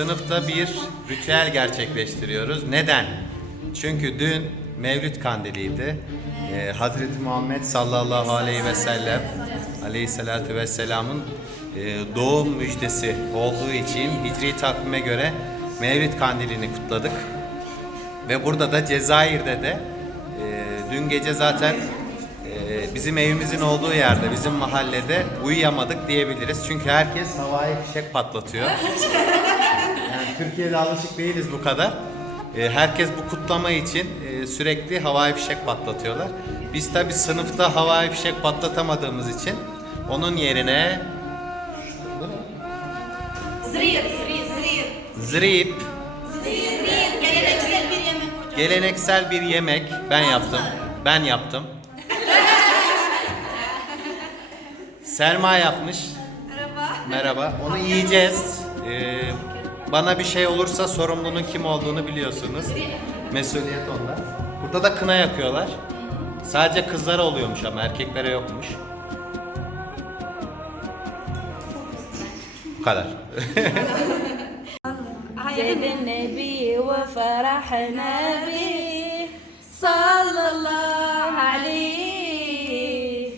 sınıfta bir ritüel gerçekleştiriyoruz. Neden? Çünkü dün Mevlüt Kandili'ydi. Ee, Hazreti Muhammed sallallahu aleyhi ve sellem aleyhissalatü vesselamın e, doğum müjdesi olduğu için Hicri takvime göre Mevlüt Kandili'ni kutladık. Ve burada da Cezayir'de de e, dün gece zaten e, bizim evimizin olduğu yerde, bizim mahallede uyuyamadık diyebiliriz. Çünkü herkes havai fişek patlatıyor. Türkiye'de alışık değiliz bu kadar. E, herkes bu kutlama için e, sürekli havai fişek patlatıyorlar. Biz tabi sınıfta havai fişek patlatamadığımız için onun yerine Zrir, zrir, zrir. zrip Zrir, geleneksel bir yemek hocam. geleneksel bir yemek ben yaptım. Ben yaptım. Selma yapmış. Merhaba. Merhaba. Onu yiyeceğiz. Ee, bana bir şey olursa sorumlunun kim olduğunu biliyorsunuz. Mesuliyet onda. Burada da kına yakıyorlar. Sadece kızlara oluyormuş ama erkeklere yokmuş. Bu kadar. زيد النبي وفرحنا به صلى الله عليه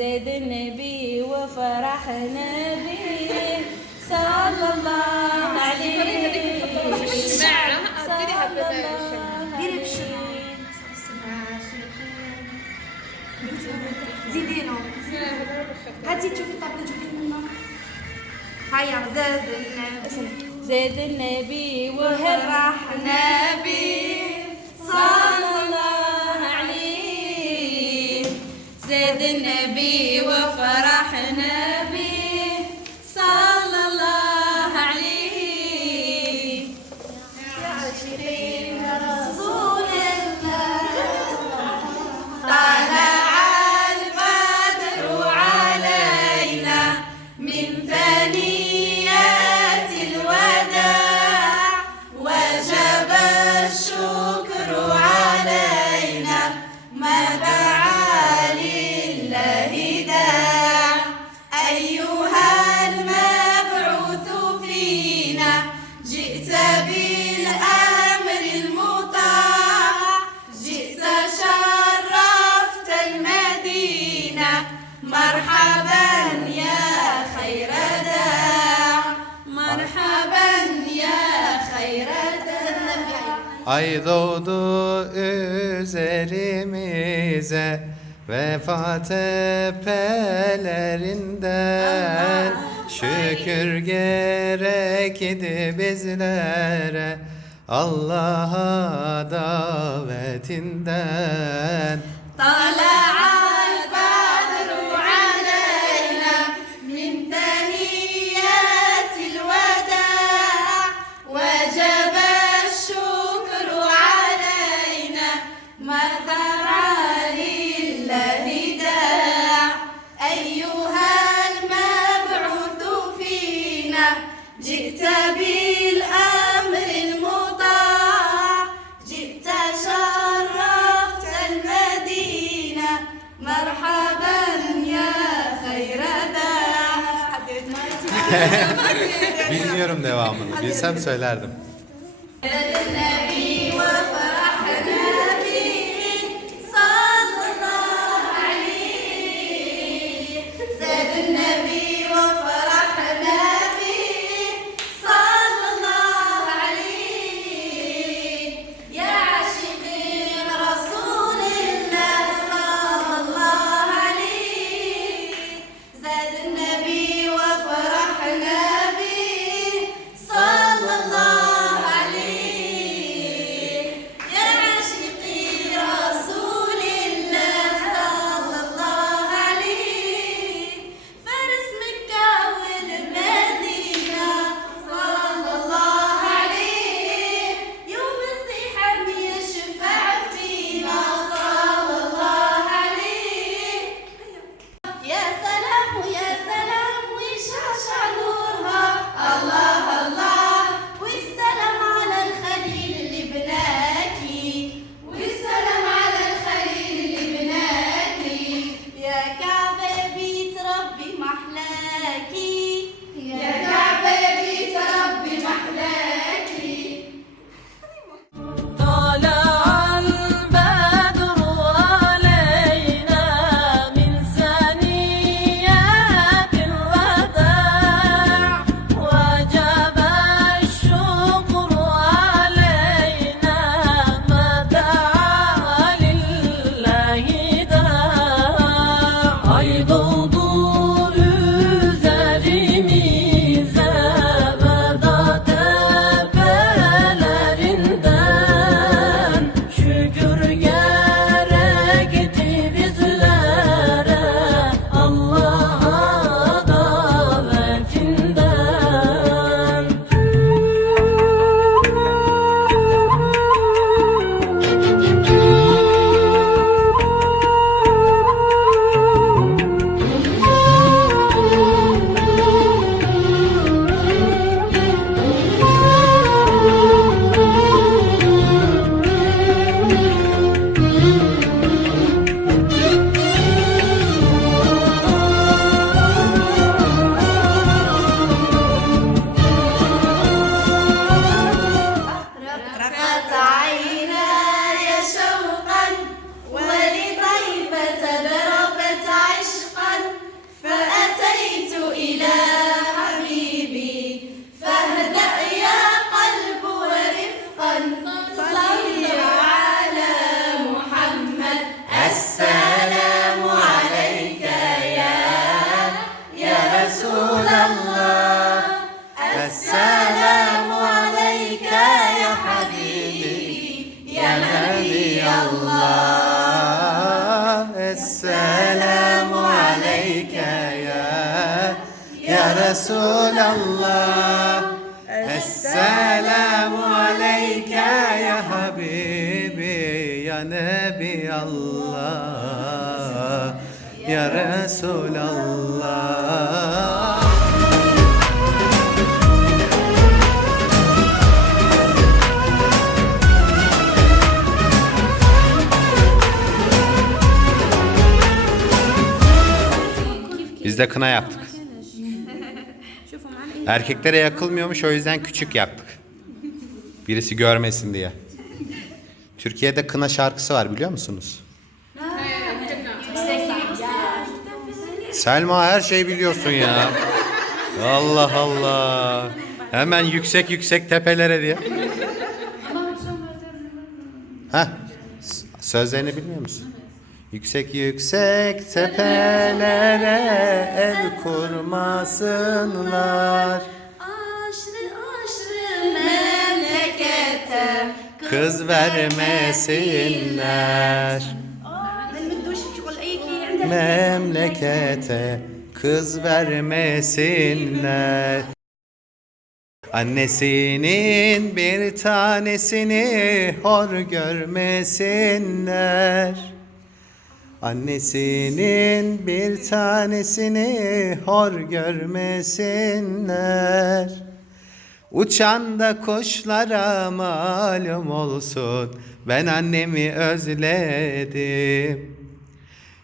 زيد النبي وفرحنا به صلى الله زيدينو هاتي تشوفي طابلة جبتي منه هيا زاد النبي زاد النبي وهرح نبي Ay doğdu üzerimize Vefa tepelerinden Şükür gerekti bizlere Allah'a davetinden Talep جئت بالأمر المطاع جئت شرفت المدينة مرحبا يا خير داع Bilmiyorum devamını. Bilsem söylerdim. Resulallah Esselamu aleyke ya Habibi ya Nebi Allah ya Resulallah Biz de kına yaptık. Erkeklere yakılmıyormuş o yüzden küçük yaptık. Birisi görmesin diye. Türkiye'de kına şarkısı var biliyor musunuz? Selma her şeyi biliyorsun ya. Allah Allah. Hemen yüksek yüksek tepelere diye. S- Sözlerini bilmiyor musun? Yüksek yüksek tepelere el kurmasınlar. Aşrı aşrı memlekete kız vermesinler. Memlekete kız vermesinler. Annesinin bir tanesini hor görmesinler. Annesinin bir tanesini hor görmesinler. Uçan da kuşlara malum olsun ben annemi özledim.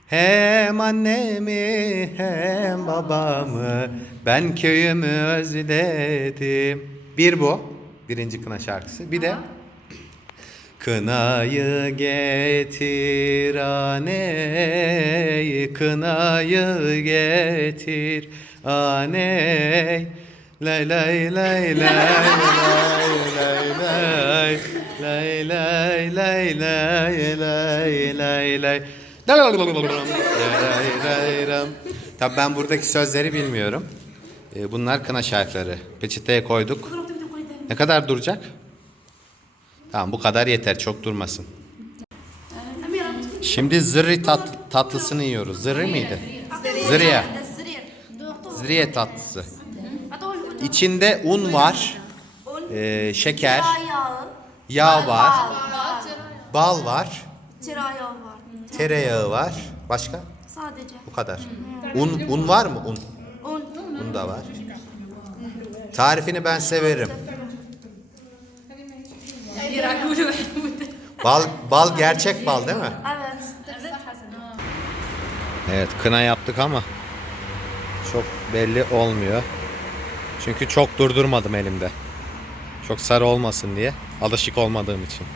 Hem annemi hem babamı ben köyümü özledim. Bir bu. Birinci kına şarkısı. Bir de Kınayı getir aney, kınayı getir aney. Lay lay lay lay lay lay lay lay lay lay lay lay lay. Tabii ben buradaki sözleri bilmiyorum. Ee, Bunlar kına şarkıları. Peçeteye koyduk. Ne kadar duracak? Tamam bu kadar yeter çok durmasın. Şimdi zırri tat, tatlısını yiyoruz. Zırri miydi? Zırriye. Zırriye tatlısı. İçinde un var, e, şeker, yağ var, bal var, tereyağı var. Başka? Sadece. Bu kadar. Un, un var mı un? Un da var. Tarifini ben severim. Bal, bal gerçek bal değil mi? evet Evet kına yaptık ama çok belli olmuyor. Çünkü çok durdurmadım elimde. Çok sarı olmasın diye. Alışık olmadığım için.